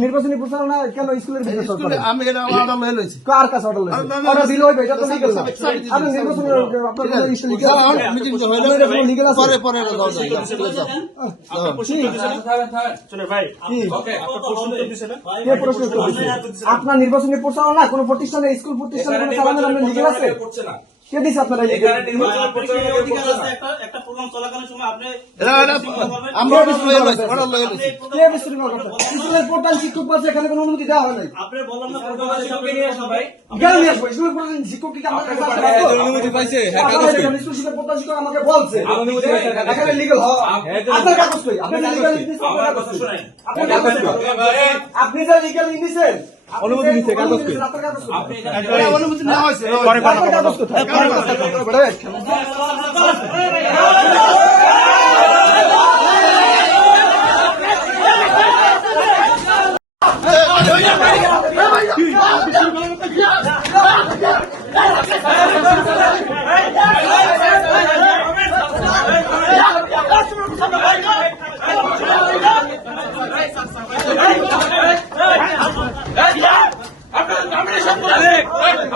নির্বাচনী প্রচারণা কেন স্কুলের ভিতরে আমি এটা অর্ডার লয়ে লইছি কার কাছে অর্ডার লইছি অর্ডার দিলে হইবে এটা তো লিগ্যাল না আপনি নির্বাচনের আপনার লিস্টে লিগ্যাল মিটিং তো হইলো লিগ্যাল আছে পরে পরে দাও আপনার নির্বাচনী প্রচারণা কোন প্রতিষ্ঠানে স্কুল প্রতিষ্ঠানে কোনো চালানোর আপনার লিগ্যাল আছে কে দিছে আপনারা একটা প্রোগ্রাম চলাকালীন সময় আপনি আমরা অর্ডার লয়ে লইছি কে বিশৃঙ্খলা করছে স্কুলের প্রধান শিক্ষক বলছে এখানে কোনো অনুমতি দেওয়া হয় নাই আপনি বললাম না প্রধান শিক্ষককে নিয়ে আসো ভাই কেন নিয়ে আসবো স্কুলের প্রধান শিক্ষক কি আমাদের কাছে অনুমতি পাইছে স্কুলের প্রধান শিক্ষক আমাকে বলছে এখানে লিগ্যাল হওয়া আপনার কাগজ কই আপনি লিগ্যাল আপনি যে লিগ্যাল নিছেন অনুমতি নিছে কাগজ কই অনুমতি নেওয়া হয়েছে পরে কাগজ কোথায়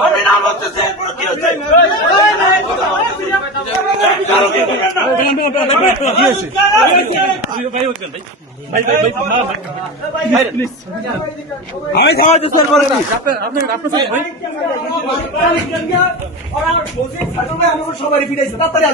আমি না বলতেছি কি হচ্ছে আমি খাওয়াতে স্যার বলেন সবাই ফিরাইছে তাড়াতাড়ি